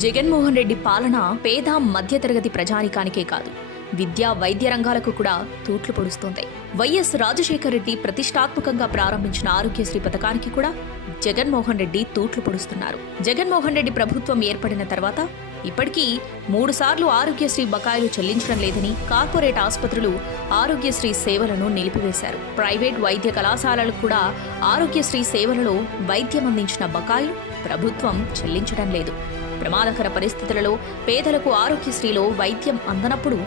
జగన్మోహన్ రెడ్డి పాలన పేద మధ్యతరగతి ప్రజానికానికే కాదు, విద్యా వైద్య రంగాలకు కూడా తూట్లు పొడుస్తోంది. వైఎస్ రాజశేఖర రెడ్డి ప్రతిష్టాత్మకంగా ప్రారంభించిన ఆరోగ్యశ్రీ పథకానికి కూడా జగన్మోహన్ రెడ్డి తూట్లు పొడుస్తున్నారు. జగన్మోహన్ రెడ్డి ప్రభుత్వం ఏర్పడిన తర్వాత ఇప్పటికీ 3 సార్లు ఆరోగ్యశ్రీ బకాయిలు చెల్లించడం లేదని కార్పొరేట్ ఆసుపత్రులు ఆరోగ్యశ్రీ సేవలను నిలిపివేశారు. ప్రైవేట్ వైద్య కళాశాలలకు కూడా ఆరోగ్యశ్రీ సేవలలో వైద్యం అందించిన బకాయిలు ప్రభుత్వం చెల్లించడం లేదు. ప్రమాదకర పరిస్థితులలో పేదలకు ఆరోగ్యశ్రీలో వైద్యం అందనప్పుడు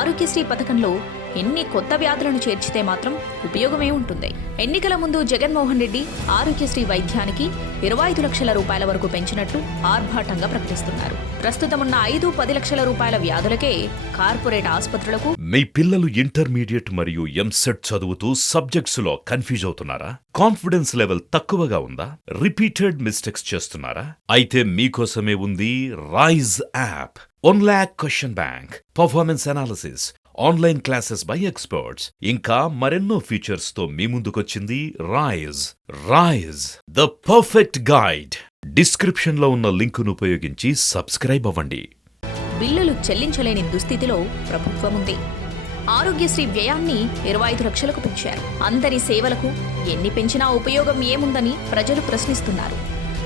ఆరోగ్యశ్రీ పథకంలో ఎన్ని కొత్త వ్యాధులను చేర్చితే మాత్రం ఉపయోగమే ఉంటుంది. ఎన్నికల ముందు జగన్మోహన్ రెడ్డి ఆరోగ్యశ్రీ వైద్యానికి 25 లక్షల రూపాయల వరకు పెంచినట్లు ఆర్భాటంగా ప్రకటిస్తున్నారు. ప్రస్తుతమున్న 5-10 లక్షల రూపాయల వ్యాధులకే కార్పొరేట్ ఆసుపత్రులకు. మీ పిల్లలు ఇంటర్మీడియట్ మరియు ఎంసెట్ చదువుతూ సబ్జెక్ట్స్ లో కన్ఫ్యూజ్ అవుతున్నారా? కాన్ఫిడెన్స్ లెవెల్ తక్కువగా ఉందా? రిపీటెడ్ మిస్టేక్స్ చేస్తున్నారా? అయితే మీకోసమే ఉంది Rise app. 1 lakh question bank, performance analysis, online classes by experts, ఇంకా మరెన్నో ఫీచర్స్ తో మీ ముందుకొచ్చింది Rise the perfect guide. Description లో ఉన్న లింకును ఉపయోగించి సబ్స్క్రైబ్ అవ్వండి. బిల్లులు చెల్లించలేని దుస్థితిలో ప్రభుత్వం ఉంది. ఆరోగ్యశ్రీ వ్యయాన్ని 25 లక్షలకు పెంచారు. అందరి సేవలకు ఎన్ని పెంచినా ఉపయోగం ఏముందని ప్రజలు ప్రశ్నిస్తున్నారు.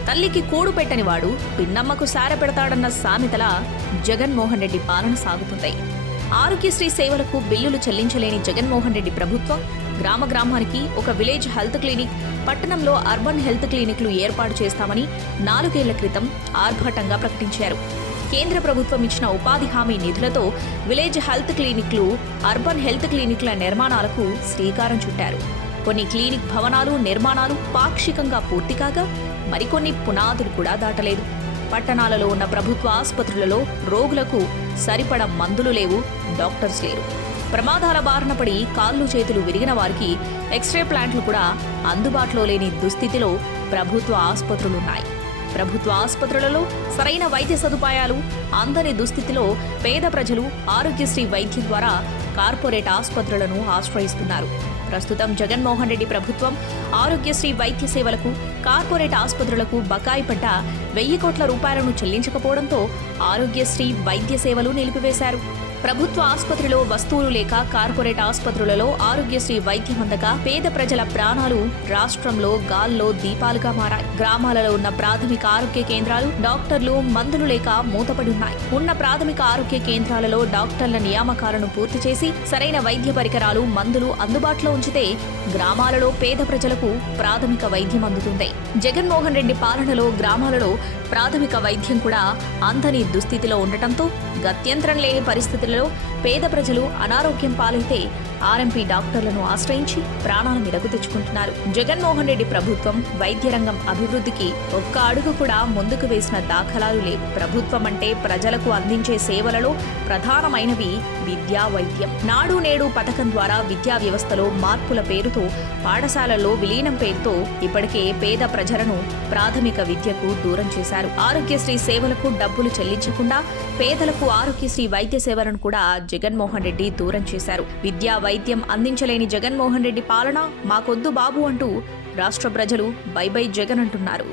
తల్లికి కూడు పెట్టని వాడు పిన్నమ్మకు సారె పెడతాడన్న సామెతలా జగన్మోహన్ రెడ్డి పాలన సాగుతుంది. ఆరోగ్యశ్రీ సేవలకు బిల్లులు చెల్లించలేని జగన్మోహన్ రెడ్డి ప్రభుత్వం గ్రామానికి ఒక విలేజ్ హెల్త్ క్లినిక్, పట్టణంలో అర్బన్ హెల్త్ క్లినిక్లు ఏర్పాటు చేస్తామని 4 ఏళ్ల క్రితం ఆర్భాటంగా ప్రకటించారు. కేంద్ర ప్రభుత్వం ఇచ్చిన ఉపాధి హామీ నిధులతో విలేజ్ హెల్త్ క్లినిక్లు, అర్బన్ హెల్త్ క్లినిక్ల నిర్మాణాలకు శ్రీకారం చుట్టారు. కొన్ని క్లినిక్ భవనాలు నిర్మాణాలు పాక్షికంగా పూర్తి కాగా మరికొన్ని పునాదులు కూడా దాటలేదు. పట్టణాలలో ఉన్న ప్రభుత్వ ఆసుపత్రులలో రోగులకు సరిపడ మందులు లేవు, డాక్టర్స్ లేరు. ప్రమాదాల బారిన పడి కాళ్ళు చేతులు విరిగిన వారికి ఎక్స్రే ప్లాంట్లు కూడా అందుబాటులో లేని దుస్థితిలో ప్రభుత్వ ఆసుపత్రులున్నాయి. ప్రభుత్వ ఆసుపత్రులలో సరైన వైద్య సదుపాయాలు అందని దుస్థితిలో పేద ప్రజలు ఆరోగ్యశ్రీ వైద్యం ద్వారా కార్పొరేట్ ఆసుపత్రులను ఆశ్రయిస్తున్నారు. ప్రస్తుతం జగన్మోహన్ రెడ్డి ప్రభుత్వం ఆరోగ్యశ్రీ వైద్య సేవలకు, కార్పొరేట్ ఆసుపత్రులకు బకాయి పడ్డ 1000 కోట్ల రూపాయలను చెల్లించకపోవడంతో ఆరోగ్యశ్రీ వైద్య సేవలు నిలిపివేశారు. ప్రభుత్వ ఆసుపత్రిలో వస్తువులు లేక కార్పొరేట్ ఆసుపత్రులలో ఆరోగ్యశ్రీ వైద్యం అందక పేద ప్రజల ప్రాణాలు రాష్ట్రంలో గాల్లో దీపాలుగా మారాయి. గ్రామాలలో ఉన్న ప్రాథమిక ఆరోగ్య కేంద్రాలు, డాక్టర్లు, మందులు లేక మూతపడి ఉన్నాయి. ఉన్న ప్రాథమిక ఆరోగ్య కేంద్రాలలో డాక్టర్ల నియామకాలను పూర్తి చేసి సరైన వైద్య పరికరాలు, మందులు అందుబాటులో ఉంచితే గ్రామాలలో పేద ప్రజలకు ప్రాథమిక వైద్యం అందుతుంది. జగన్మోహన్ రెడ్డి పాలనలో గ్రామాలలో ప్రాథమిక వైద్యం కూడా అందని దుస్థితిలో ఉండటంతో గత్యంతరం లేని పరిస్థితుల్లో పేద ప్రజలు అనారోగ్యం పాలైతే ఆర్ఎంపీ డాక్టర్లను ఆశ్రయించి ప్రాణాల మీదకు తెచ్చుకుంటున్నారు. జగన్మోహన్ రెడ్డి ప్రభుత్వం వైద్య రంగం అభివృద్ధికి ఒక్క అడుగు కూడా ముందుకు వేసిన దాఖలాలు లేవు. ప్రభుత్వం అంటే ప్రజలకు అందించే సేవలలో ప్రధానమైనవి విద్యా, వైద్యం. నాడు నేడు పథకం ద్వారా విద్యా వ్యవస్థలో మార్పుల పేరుతో పాఠశాలల్లో విలీనం పేరుతో ఇప్పటికే పేద ప్రజలను ప్రాథమిక విద్యకు దూరం చేశారు. ఆరోగ్యశ్రీ సేవలకు డబ్బులు చెల్లించకుండా పేదలకు ఆరోగ్యశ్రీ వైద్య సేవలను కూడా జగన్మోహన్ రెడ్డి దూరం చేశారు. విద్యా వైద్యం అందించలేని జగన్మోహన్ రెడ్డి పాలన మాకొద్దు బాబు అంటూ రాష్ట్ర ప్రజలు బై బై జగన్ అంటున్నారు.